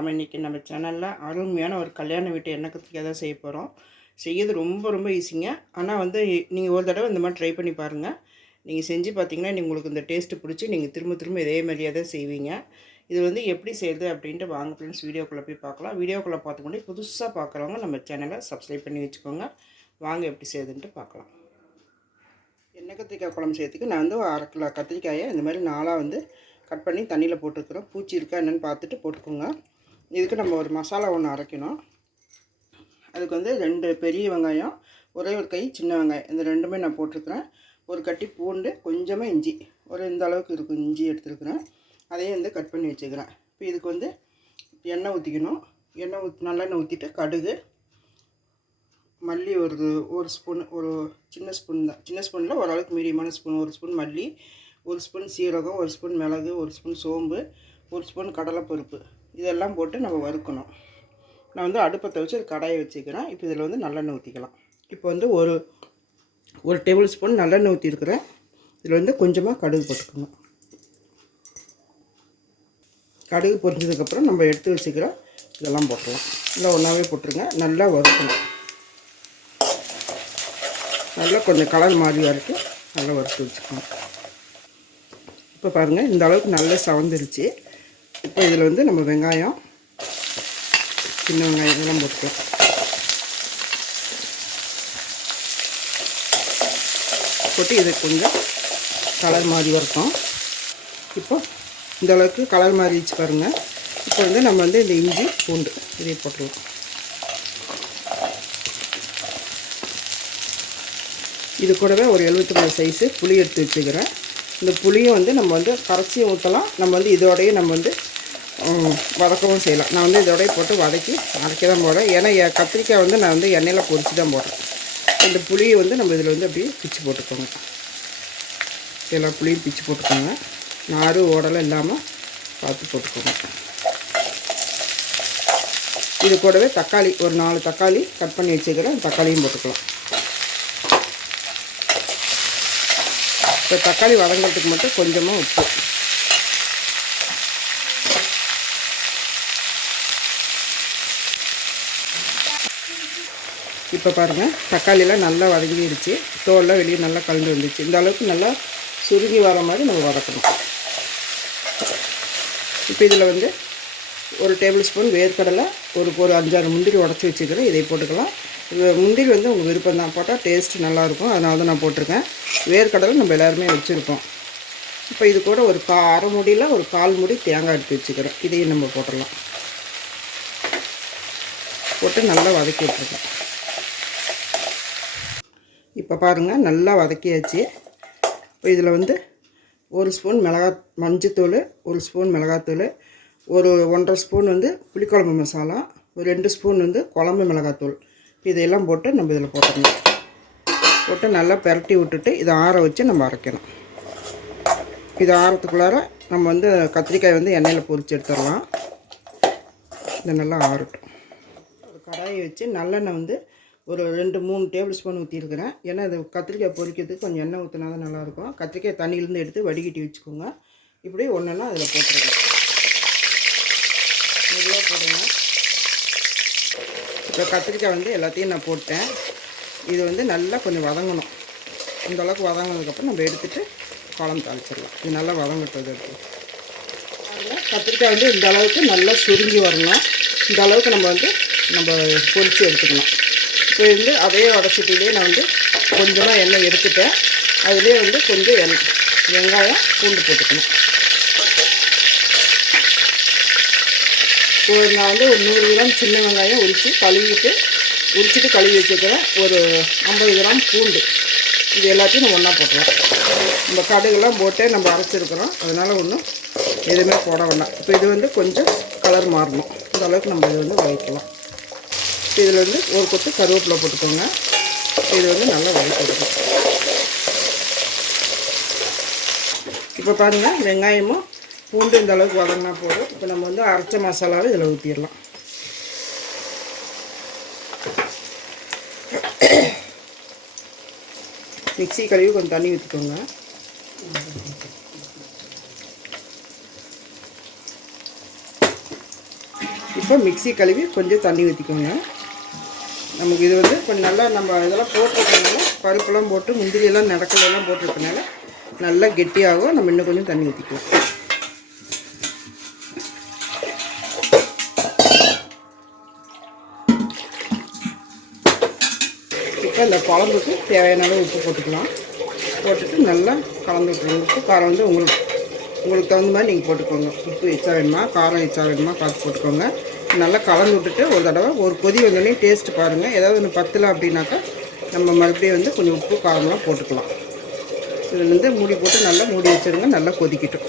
நம்ம இன்றைக்கி நம்ம சேனலில் அருமையான ஒரு கல்யாண வீட்டு எண்ணெய் கத்திரிக்காய் தான் செய்ய போகிறோம். செய்யறது ரொம்ப ரொம்ப ஈஸிங்க. ஆனால் வந்து நீங்கள் ஒரு தடவை இந்த மாதிரி ட்ரை பண்ணி பாருங்கள். நீங்கள் செஞ்சு பார்த்தீங்கன்னா உங்களுக்கு இந்த டேஸ்ட்டு பிடிச்சி நீங்கள் திரும்ப திரும்ப இதே மாதிரியாக தான் செய்வீங்க. இது வந்து எப்படி செய்யுது அப்படின்ட்டு வாங்க ஃப்ரெண்ட்ஸ் வீடியோக்குள்ளே போய் பார்க்கலாம். வீடியோக்குள்ளே பார்த்து முன்னாடி புதுசாக பார்க்குறவங்க நம்ம சேனலை சப்ஸ்கிரைப் பண்ணி வச்சுக்கோங்க. வாங்க எப்படி செய்யுதுன்ட்டு பார்க்கலாம். எண்ணெய் கத்திரிக்காய் குழம்பு செய்யறதுக்கு நான் வந்து 1/2 கிலோ கத்திரிக்காயை இந்த மாதிரி 4ஆக வந்து கட் பண்ணி தண்ணியில் போட்டுருக்குறோம். பூச்சி இருக்கா என்னென்னு பார்த்துட்டு போட்டுக்கோங்க. இதுக்கு நம்ம ஒரு மசாலா ஒன்று அரைக்கணும். அதுக்கு வந்து 2 பெரிய வெங்காயம், ஒரே ஒரு கை சின்ன வெங்காயம், இந்த ரெண்டுமே நான் போட்டிருக்கிறேன். ஒரு கட்டி பூண்டு, கொஞ்சமாக இஞ்சி, ஒரு இந்த அளவுக்கு இருக்கும் இஞ்சி எடுத்துருக்குறேன். அதையும் வந்து கட் பண்ணி வச்சுக்கிறேன். இப்போ இதுக்கு வந்து எண்ணெய் ஊற்றிக்கணும். நல்லெண்ணெய் ஊற்றிட்டு கடுகு, மல்லி ஒரு ஸ்பூன், ஒரு சின்ன ஸ்பூன் தான், சின்ன ஸ்பூனில் ஓரளவுக்கு மீடியமான ஸ்பூன், ஒரு ஸ்பூன் மல்லி, ஒரு ஸ்பூன் சீரகம், ஒரு ஸ்பூன் மிளகு, ஒரு ஸ்பூன் சோம்பு, ஒரு ஸ்பூன் கடலைப்பருப்பு, இதெல்லாம் போட்டு நம்ம வறுக்கணும். நான் வந்து அடுப்பத்தை வச்சு ஒரு கடாயை வச்சுக்கிறேன். இப்போ இதில் வந்து நல்லெண்ணெய் ஊற்றிக்கலாம். இப்போ வந்து ஒரு டேபிள் ஸ்பூன் நல்லெண்ணெய் ஊற்றிருக்கிறேன். இதில் வந்து கொஞ்சமாக கடுகு போட்டுக்கணும். கடுகு பொரிஞ்சதுக்கப்புறம் நம்ம எடுத்து வச்சுக்கிறோம் இதெல்லாம் போட்டுடலாம். இல்லை ஒன்றாவே போட்டுருங்க. நல்லா வறுக்கணும். நல்லா கொஞ்சம் கலர் மாறி வரைக்கும் நல்லா வறுத்து வச்சுக்கணும். இப்போ பாருங்கள், இந்த அளவுக்கு நல்லா சவந்துருச்சு. இப்போ இதில் வந்து நம்ம வெங்காயம், சின்ன வெங்காயம் இதெல்லாம் போட்டுக்கலாம். போட்டு இது கொஞ்சம் கலர் மாதிரி வரட்டும். இப்போ இந்த அளவுக்கு கலர் மாறிடுச்சு பாருங்கள். இப்போ வந்து நம்ம வந்து இந்த இஞ்சி பூண்டு இதை போட்டுடலாம். இது கூடவே ஒரு 75 சைஸு புளி எடுத்து வச்சுக்கிறேன். இந்த புளியும் வந்து நம்ம வந்து கரைச்சியும் ஊற்றலாம். நம்ம வந்து இதோடையே நம்ம வந்து வதக்கவும் செய்யலாம். நான் வந்து இதோடய போட்டு வதக்கி அரைக்க தான் போடுறேன். ஏன்னா கத்திரிக்காய் வந்து நான் வந்து எண்ணெயில் பொரிச்சு தான் போடுறேன். இந்த புளியை வந்து நம்ம இதில் வந்து அப்படியே பிச்சு போட்டுக்கோங்க. எல்லா புளியும் பிச்சு போட்டுக்கோங்க. நாறு ஓடலாம் இல்லாமல் பார்த்து போட்டுக்கோங்க. இது கூடவே தக்காளி, ஒரு 4 தக்காளி கட் பண்ணி வச்சுக்கிறேன். தக்காளியும் போட்டுக்கலாம். இப்போ தக்காளி வதங்கிறதுக்கு மட்டும் கொஞ்சமாக உப்பு. இப்போ பாருங்கள், தக்காளியெலாம் நல்லா வதங்கிடுச்சு. தோலெலாம் வெளியே நல்லா கலந்து வந்துச்சு. இந்த அளவுக்கு நல்லா சுருங்கி வர மாதிரி நம்ம வதக்கணும். இப்போ இதில் வந்து ஒரு டேபிள் ஸ்பூன் வேர்க்கடலை, ஒரு 5-6 முந்திரி உடச்சி வச்சுக்கிறேன். இதை போட்டுக்கலாம். முந்திரி வந்து உங்கள் விருப்பம் தான், போட்டால் டேஸ்ட்டு நல்லாயிருக்கும். அதனால தான் நான் போட்டிருக்கேன். வேர்க்கடலை நம்ம எல்லாருமே வச்சுருக்கோம். இப்போ இது கூட ஒரு அரை மூடியில் ஒரு 1/4 மூடி தேங்காய் எடுத்து வச்சுக்கிறேன். இதையும் நம்ம போட்டுடலாம். போட்டு நல்லா வதக்கி விட்டுருக்கேன். இப்போ பாருங்கள், நல்லா வதக்கியாச்சு. இப்போ இதில் வந்து ஒரு ஸ்பூன் மஞ்சத்தூள், ஒரு ஸ்பூன் மிளகாத்தூள், ஒரு 1.5 ஸ்பூன் வந்து புளிக்குழம்பு மசாலா, ஒரு 2 ஸ்பூன் வந்து குழம்பு மிளகாத்தூள். இதையெல்லாம் போட்டு நம்ம இதில் போட்டுக்கணும். போட்டு நல்லா பெரட்டி விட்டுட்டு இதை ஆற வச்சு நம்ம அரைக்கணும். இது ஆறத்துக்குள்ளார நம்ம வந்து கத்திரிக்காய் வந்து எண்ணெயில் பொரிச்சு எடுத்துடலாம். இது நல்லா ஆறட்டும். ஒரு கடாயை வச்சு நல்லெண்ணெய் வந்து ஒரு 2-3 டேபிள் ஸ்பூன் ஊற்றிருக்கிறேன். ஏன்னா இது கத்திரிக்காய் பொரிக்கிறதுக்கு கொஞ்சம் எண்ணெய் ஊற்றினா தான் நல்லாயிருக்கும். கத்திரிக்காய் தண்ணியிலேருந்து எடுத்து வடிகட்டி வச்சுக்கோங்க. இப்படி ஒன்றுன்னா அதில் போட்டுருங்க. நிறையா போடுங்க. இப்போ கத்திரிக்காய் வந்து எல்லாத்தையும் நான் போட்டேன். இது வந்து நல்லா கொஞ்சம் வதங்கணும். இந்த அளவுக்கு வதங்கினதுக்கப்புறம் நம்ம எடுத்துகிட்டு குழம்பு தாளிச்சிடலாம். இது நல்லா வதங்கட்டது எடுத்து. கத்திரிக்காய் வந்து இந்த அளவுக்கு நல்லா சுருங்கி வரணும். இந்த அளவுக்கு நம்ம பொரித்து எடுத்துக்கணும். இப்போ வந்து அதே வடச்சட்டிலே நான் வந்து கொஞ்சமாக எண்ணெய் எடுத்துட்டேன். அதிலே வந்து கொஞ்சம் வெங்காயம் பூண்டு போட்டுக்கணும். நான் வந்து ஒரு 100 கிராம் சின்ன வெங்காயம் உரிச்சிட்டு கழுவி வச்சுக்கிறேன். ஒரு 50 கிராம் பூண்டு, இது எல்லாத்தையும் நம்ம ஒன்றா போட்டுக்கலாம். நம்ம கடுகுலாம் போட்டு நம்ம அரைச்சிருக்கிறோம். அதனால் ஒன்றும் எதுவுமே போட வேண்டாம். இப்போ இது வந்து கொஞ்சம் கலர் மாறணும். இந்த அளவுக்கு நம்ம இது வந்து வதக்கலாம். இதில் வந்து ஒரு கொத்து கருவேப்பிலை போட்டுக்கோங்க. இது வந்து நல்லா வதக்கிடுவோம். இப்போ பாருங்கள், வெங்காயமும் பூண்டு இந்த அளவுக்கு வதங்கினா போதும். இப்போ நம்ம வந்து அரைச்ச மசாலாவை இதில் ஊற்றிடலாம். மிக்ஸி கழுவி கொஞ்சம் தண்ணி ஊற்றிக்கோங்க. இப்போ மிக்ஸி கழுவி கொஞ்சம் தண்ணி ஊற்றிக்கோங்க. நமக்கு இது வந்து கொஞ்சம் நல்லா நம்ம இதெல்லாம் போட்டிருக்கனால பருப்பெல்லாம் போட்டு முந்திரியெல்லாம் நடக்கலையெல்லாம் போட்டிருக்கனால நல்லா கெட்டியாகும். நம்ம இன்னும் கொஞ்சம் தண்ணி ஊற்றிக்கலாம். இப்போ இந்த குழம்புக்கு தேவையான அளவு உப்பு போட்டுக்கலாம். போட்டுட்டு நல்லா கலந்து விட்டுருங்க. உப்பு காரம் வந்து உங்களுக்கு தகுந்த மாதிரி நீங்கள் போட்டுக்கோங்க. உப்பு எச்சா வேணுமா காரம் எச்சா வேணுமா பார்த்து போட்டுக்கோங்க. நல்லா கலந்து விட்டுட்டு ஒரு தடவை ஒரு கொதி வந்தோடனே டேஸ்ட்டு பாருங்கள். ஏதாவது ஒன்று பத்தலை அப்படின்னாக்கா நம்ம மறுபடியும் வந்து கொஞ்சம் உப்பு காரம்லாம் போட்டுக்கலாம். இதில் வந்து மூடி போட்டு நல்லா மூடி வச்சுருங்க. நல்லா கொதிக்கட்டும்.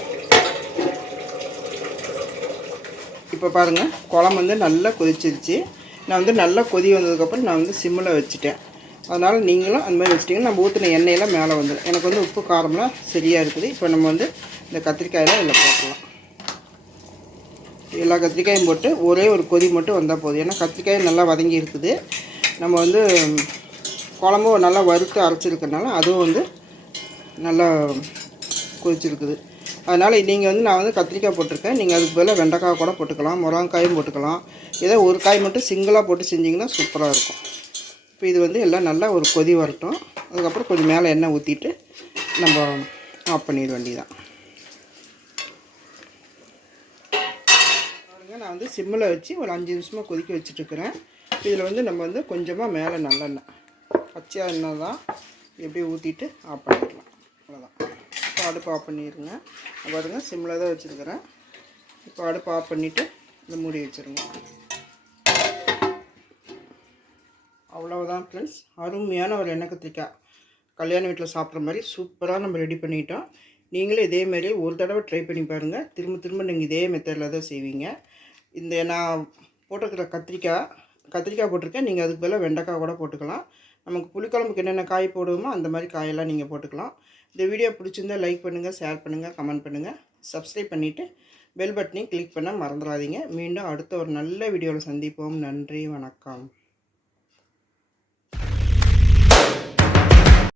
இப்போ பாருங்கள் குழம்பு வந்து நல்லா கொதிச்சிருச்சு. நான் வந்து நல்லா கொதி வந்ததுக்கப்புறம் நான் வந்து சிம்மில் வச்சுட்டேன். அதனால் நீங்களும் அந்த மாதிரி வச்சிட்டிங்கன்னா நம்ம ஊற்றின எண்ணெயெல்லாம் மேலே வந்துடும். எனக்கு வந்து உப்பு காரம்லாம் சரியாக இருக்குது. இப்போ நம்ம வந்து இந்த கத்திரிக்காயெல்லாம் இதில் போட்டுடலாம். எல்லா கத்திரிக்காயும் போட்டு ஒரே ஒரு கொதி மட்டும் வந்தால் போதும். ஏன்னா கத்திரிக்காய் நல்லா வதங்கி இருக்குது. நம்ம வந்து குழம்பும் நல்லா வறுத்து அரைச்சிருக்கனால அதுவும் வந்து நல்லா கொதிச்சிருக்குது. அதனால் நீங்கள் வந்து நான் வந்து கத்திரிக்காய் போட்டிருக்கேன். நீங்கள் அதுக்கு பதிலாக வெண்டைக்காய் கூட போட்டுக்கலாம், முருங்கைக்காயும் போட்டுக்கலாம். ஏதோ ஒரு காய் மட்டும் சிங்கிளாக போட்டு செஞ்சிங்கன்னா சூப்பராக இருக்கும். இப்போ இது வந்து எல்லாம் நல்லா ஒரு கொதி வரட்டும். அதுக்கப்புறம் கொஞ்சம் மேலே எண்ணெய் ஊற்றிட்டு நம்ம ஆஃப் பண்ணிட வேண்டியதான். பாருங்கள் நான் வந்து சிம்மில் வச்சு ஒரு 5 நிமிஷமாக கொதிக்க வச்சுட்ருக்குறேன். இதில் வந்து நம்ம வந்து கொஞ்சமாக மேலே நல்லெண்ணெய் பச்சையாக எண்ணெய் தான் எப்படியே ஊற்றிட்டு ஆஃப் பண்ணிடலாம். அவ்வளோதான். இப்போ அடுப்பு ஆஃப் பண்ணிடுங்க. பாருங்கள் சிம்மில் தான் வச்சுருக்கிறேன். இப்போ அடுப்பு ஆஃப் பண்ணிவிட்டு இதை மூடி வச்சுருங்க. அவ்வளோதான் ஃப்ரெண்ட்ஸ். அருமையான ஒரு எண்ணெய் கத்திரிக்காய் கல்யாண வீட்டில் சாப்பிட்ற மாதிரி சூப்பராக நம்ம ரெடி பண்ணிட்டோம். நீங்களும் இதேமாரி ஒரு தடவை ட்ரை பண்ணி பாருங்கள். திரும்ப திரும்ப நீங்கள் இதே மெத்தடில் தான் செய்வீங்க. இந்த நான் போட்டிருக்கிற கத்திரிக்காய் போட்டிருக்கேன். நீங்கள் அதுக்கு பதிலாக வெண்டைக்காய் கூட போட்டுக்கலாம். நமக்கு புளிக்குழம்புக்கு என்னென்ன காய் போடுவோமோ அந்த மாதிரி காயெல்லாம் நீங்கள் போட்டுக்கலாம். இந்த வீடியோ பிடிச்சிருந்தால் லைக் பண்ணுங்கள், ஷேர் பண்ணுங்கள், கமெண்ட் பண்ணுங்கள், சப்ஸ்கிரைப் பண்ணிவிட்டு பெல் பட்டனையும் கிளிக் பண்ண மறந்துடாதீங்க. மீண்டும் அடுத்த ஒரு நல்ல வீடியோவில் சந்திப்போம். நன்றி, வணக்கம்.